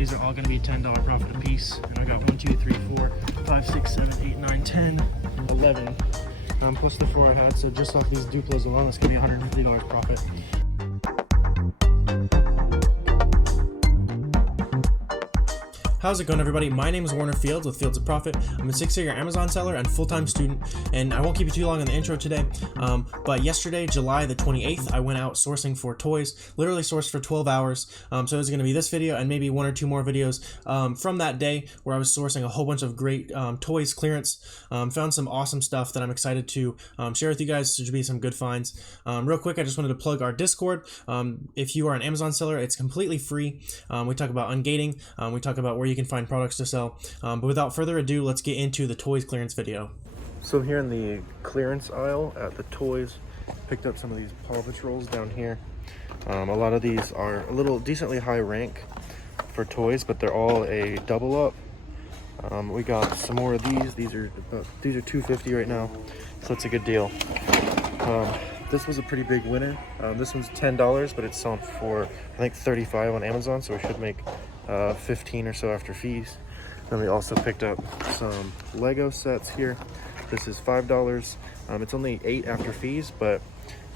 These are all going to be $10 profit a piece. And I got 1, 2, 3, 4, 5, 6, 7, 8, 9, 10, 11. Plus the 4 I had, so just off these Duplos alone, it's going to be $150 profit. How's it going, everybody? My name is Warner Fields with Fields of Profit. I'm a 6-figure Amazon seller and full-time student, and I won't keep you too long on the intro today. But yesterday, July the 28th, I went out sourcing for toys, literally sourced for 12 hours. So it's going to be this video and maybe 1 or 2 more videos from that day where I was sourcing a whole bunch of great toys clearance. Found some awesome stuff that I'm excited to share with you guys. There should be some good finds. Real quick, I just wanted to plug our Discord. If you are an Amazon seller, it's completely free. We talk about ungating. We talk about where you can find products to sell. But without further ado, let's get into the toys clearance video. So here in the clearance aisle at the toys, picked up some of these Paw Patrols down here. A lot of these are a little decently high rank for toys, but they're all a double up. We got some more of these. These are $2.50 right now, so it's a good deal. This was a pretty big winner. This one's $10, but it's selling for I think $35 on Amazon, so we should make 15 or so after fees. Then we also picked up some Lego sets here. This is $5. It's only 8 after fees, but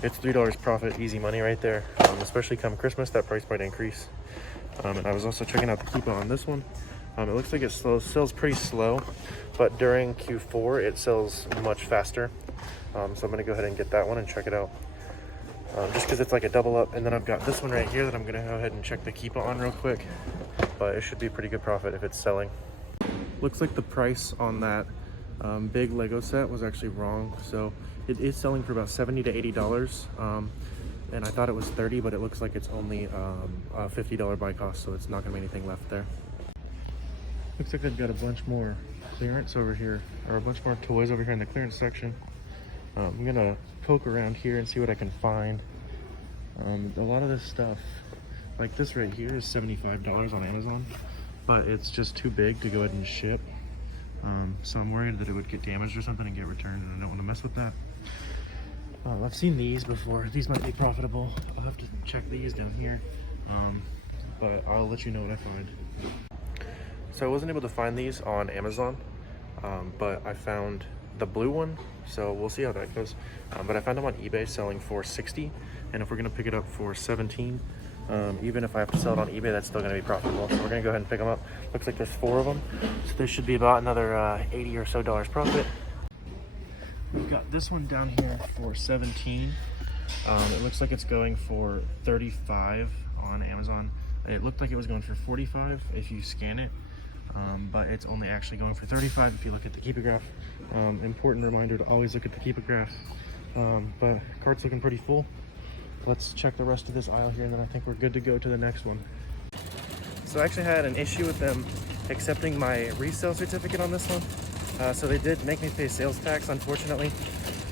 it's $3 profit, easy money right there. Especially come Christmas, that price might increase. And I was also checking out the Keepa on this one. It looks like it sells pretty slow, but during Q4 it sells much faster. So I'm gonna go ahead and get that one and check it out. Just because it's like a double up. And then I've got this one right here that I'm gonna go ahead and check the Keepa on real quick, but it should be pretty good profit if it's selling. Looks like the price on that big Lego set was actually wrong, so it is selling for about $70 to $80. And I thought it was $30, but it looks like it's only a $50 buy cost, so it's not gonna be anything left there. Looks like they've got a bunch more clearance over here, or a bunch more toys over here in the clearance section. I'm gonna poke around here and see what I can find. A lot of this stuff, like this right here, is $75 on Amazon, but it's just too big to go ahead and ship. So I'm worried that it would get damaged or something and get returned, and I don't want to mess with that. I've seen these before. These might be profitable. I'll have to check these down here, but I'll let you know what I find. So I wasn't able to find these on Amazon, but I found the blue one, so we'll see how that goes. But I found them on eBay selling for $60, and if we're gonna pick it up for $17, even if I have to sell it on eBay, that's still gonna be profitable. So we're gonna go ahead and pick them up. Looks like there's 4 of them, so there should be about another $80 or so profit. We've got this one down here for $17. It looks like it's going for $35 on Amazon. It looked like it was going for $45 if you scan it. But it's only actually going for $35 if you look at the Keepa graph. Important reminder to always look at the Keepa graph. But cart's looking pretty full. Let's check the rest of this aisle here, and then I think we're good to go to the next one. So I actually had an issue with them accepting my resale certificate on this one. So they did make me pay sales tax, unfortunately.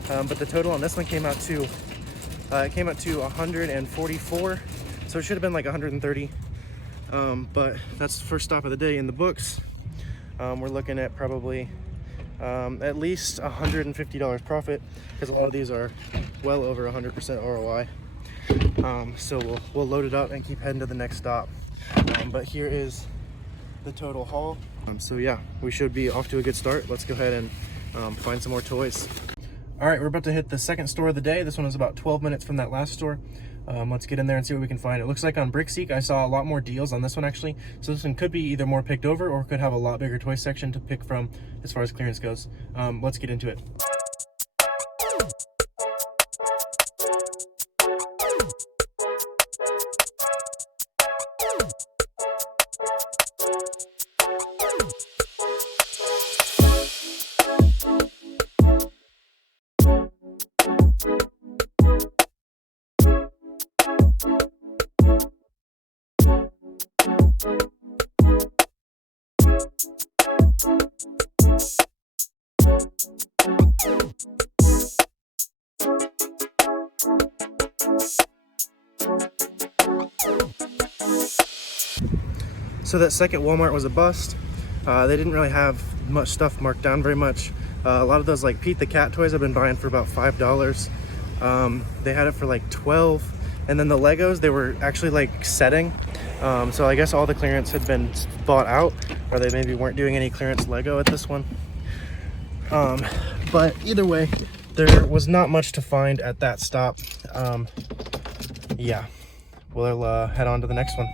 But the total on this one came out to $144. So it should have been like $130. But that's the first stop of the day in the books. We're looking at probably at least $150 profit, because a lot of these are well over 100% ROI. So we'll load it up and keep heading to the next stop. But here is the total haul. So yeah, we should be off to a good start. Let's go ahead and find some more toys. All right, we're about to hit the second store of the day. This one is about 12 minutes from that last store. Let's get in there and see what we can find. It looks like on Brickseek I saw a lot more deals on this one actually. So this one could be either more picked over or could have a lot bigger toy section to pick from as far as clearance goes. Let's get into it. So that second Walmart was a bust. They didn't really have much stuff marked down very much. A lot of those like Pete the Cat toys I've been buying for about $5. They had it for like $12. And then the Legos, they were actually like setting. So I guess all the clearance had been bought out, or they maybe weren't doing any clearance Lego at this one. But either way, there was not much to find at that stop. Yeah, we'll head on to the next one.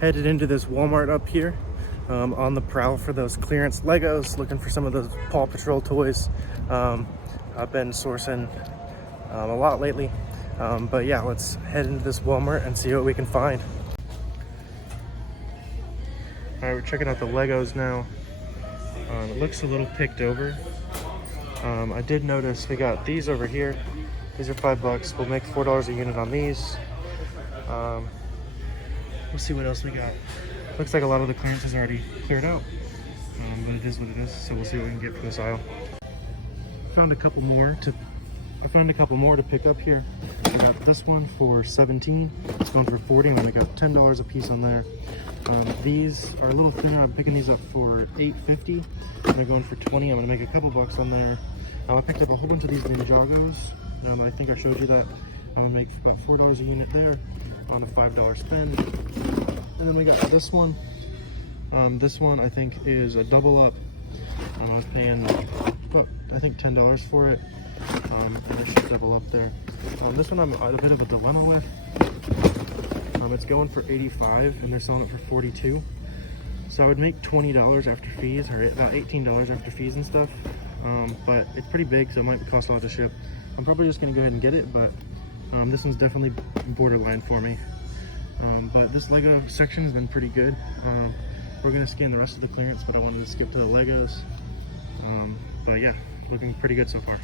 Headed into this Walmart up here, on the prowl for those clearance Legos, looking for some of those Paw Patrol toys. I've been sourcing a lot lately, but yeah, let's head into this Walmart and see what we can find. All right, we're checking out the Legos now. It looks a little picked over. I did notice we got these over here. These are $5. We'll make $4 a unit on these. We'll see what else we got. Looks like a lot of the clearance is already cleared out, but it is what it is. So we'll see what we can get from this aisle. Found a couple more to pick up here. We got this one for $17. It's going for $40, and then we got $10 a piece on there. These are a little thinner. I'm picking these up for $8.50. They're going for $20. I'm gonna make a couple bucks on there. I picked up a whole bunch of these Ninjagos. I think I showed you that. I'm gonna make about $4 a unit there on a $5 spend. And then we got this one. This one I think is a double up. I was paying, I think $10 for it. I should double up there. This one I'm at a bit of a dilemma with. It's going for $85 and they're selling it for $42. So I would make $20 after fees, or about $18 after fees and stuff. But it's pretty big, so it might cost a lot to ship. I'm probably just gonna go ahead and get it, but this one's definitely borderline for me. But this Lego section has been pretty good. We're gonna scan the rest of the clearance, but I wanted to skip to the Legos. But yeah, looking pretty good so far.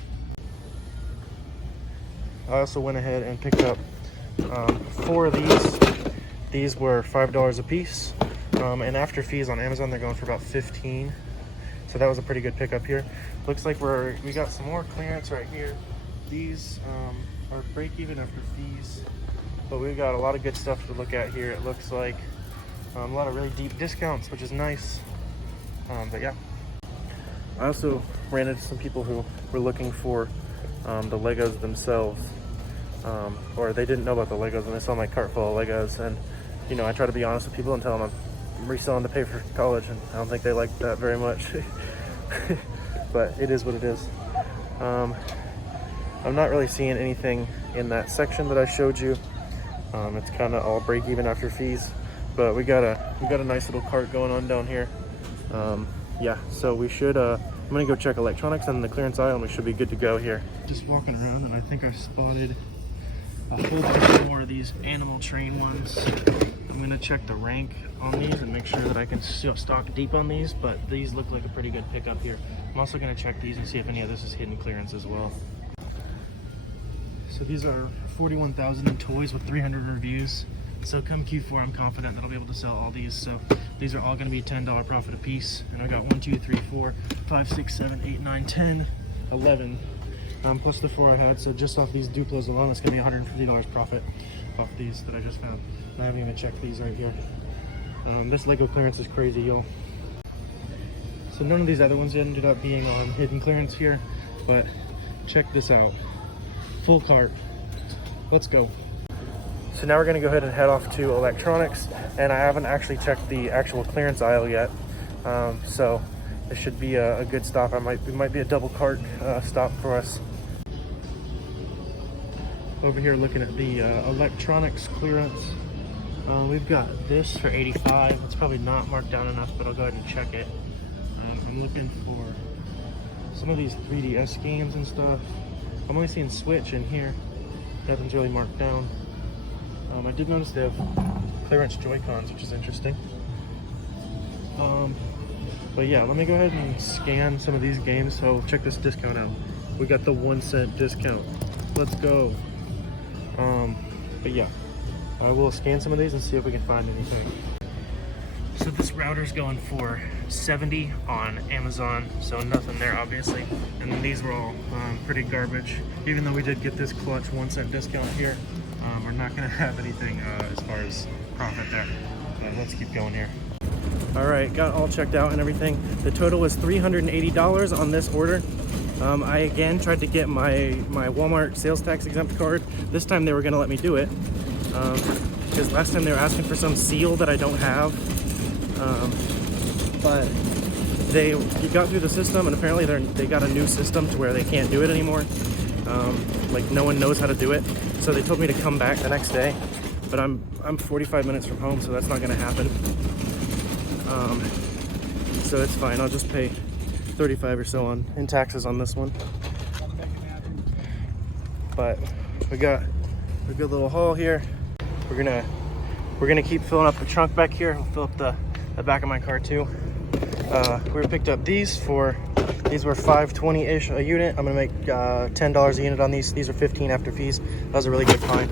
I also went ahead and picked up 4 of these. These were $5 a piece, and after fees on Amazon they're going for about $15. So that was a pretty good pickup here. Looks like we got some more clearance right here. These are break even after fees, but we've got a lot of good stuff to look at here. It looks like a lot of really deep discounts, which is nice. But yeah, I also ran into some people who were looking for the Legos themselves, or they didn't know about the Legos, and they saw my cart full of Legos. And you know, I try to be honest with people and tell them I'm reselling to pay for college, and I don't think they like that very much. But it is what it is. I'm not really seeing anything in that section that I showed you. It's kind of all break even after fees, but we got a nice little cart going on down here. Yeah, so we should I'm gonna go check electronics and the clearance aisle, and we should be good to go here. Just walking around, and I think I spotted a whole bunch more of these Animal Train ones. I'm gonna check the rank on these and make sure that I can still stock deep on these, but these look like a pretty good pickup here. I'm also gonna check these and see if any of this is hidden clearance as well. So these are 41,000 in toys with 300 reviews. So come Q4, I'm confident that I'll be able to sell all these. So these are all going to be $10 profit a piece. And I got 1, 2, 3, 4, 5, 6, 7, 8, 9, 10, 11. Plus the 4 I had. So just off these Duplos alone, it's going to be $150 profit off these that I just found. And I haven't even checked these right here. This Lego clearance is crazy, y'all. So none of these other ones ended up being on hidden clearance here, but check this out. Full cart. Let's go. So now we're gonna go ahead and head off to electronics, and I haven't actually checked the actual clearance aisle yet. So this should be a good stop. It might be a double cart stop for us. Over here looking at the electronics clearance. We've got this for $85. It's probably not marked down enough, but I'll go ahead and check it. I'm looking for some of these 3DS games and stuff. I'm only seeing Switch in here. Nothing's really marked down. I did notice they have clearance Joy-Cons, which is interesting. But yeah, let me go ahead and scan some of these games. So check this discount out. We got the 1 cent discount. Let's go. But yeah, I will scan some of these and see if we can find anything. So this router's going for $70 on Amazon, so nothing there obviously. And then these were all pretty garbage. Even though we did get this clutch 1 cent discount here, we're not gonna have anything as far as profit there. But let's keep going here. All right, got all checked out and everything. The total was $380 on this order. I again tried to get my Walmart sales tax exempt card. This time they were gonna let me do it. because last time they were asking for some seal that I don't have. But they got through the system, and apparently they got a new system to where they can't do it anymore. Like no one knows how to do it, so they told me to come back the next day, but I'm 45 minutes from home, so that's not gonna happen. So it's fine, I'll just pay 35 or so in taxes on this one. But we got a good little haul here. We're gonna keep filling up the trunk back here. We'll fill up the back of my car too. We picked up these were $5.20-ish a unit. I'm gonna make $10 a unit on these. These are 15 after fees. That was a really good find.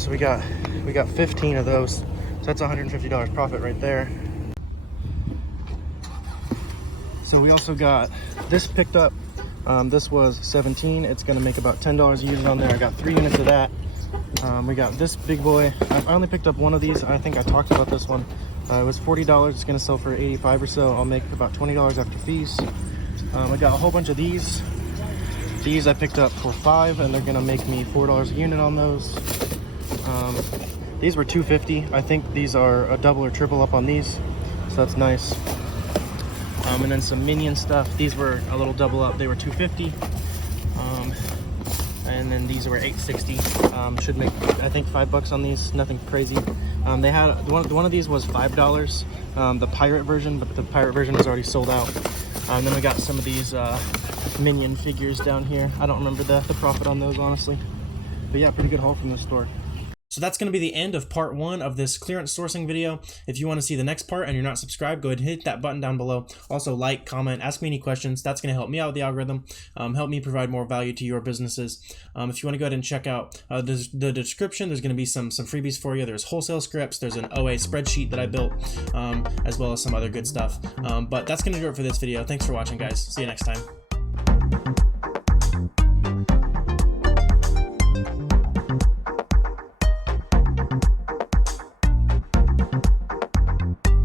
So we got 15 of those. So that's $150 profit right there. So we also got this picked up. This was 17. It's gonna make about $10 a unit on there. I got 3 units of that. We got this big boy. I only picked up one of these. I think I talked about this one. It was $40. It's gonna sell for 85 or so. I'll make about $20 after fees. I got a whole bunch of these. These I picked up for $5, and they're gonna make me $4 a unit on those. These were $2.50. I think these are a double or triple up on these, so that's nice. And then some Minion stuff. These were a little double up. They were $2.50. And then these were $8.60. Should make, I think, $5 on these. Nothing crazy. They had one of these was $5, the pirate version, but the pirate version is already sold out. Then we got some of these Minion figures down here. I don't remember the profit on those, honestly. But yeah, pretty good haul from the store. So that's going to be the end of part 1 of this clearance sourcing video. If you want to see the next part and you're not subscribed, go ahead and hit that button down below. Also like, comment, ask me any questions. That's going to help me out with the algorithm, help me provide more value to your businesses. If you want to go ahead and check out the description, there's going to be some freebies for you. There's wholesale scripts, there's an OA spreadsheet that I built, as well as some other good stuff. But that's going to do it for this video. Thanks for watching, guys. See you next time.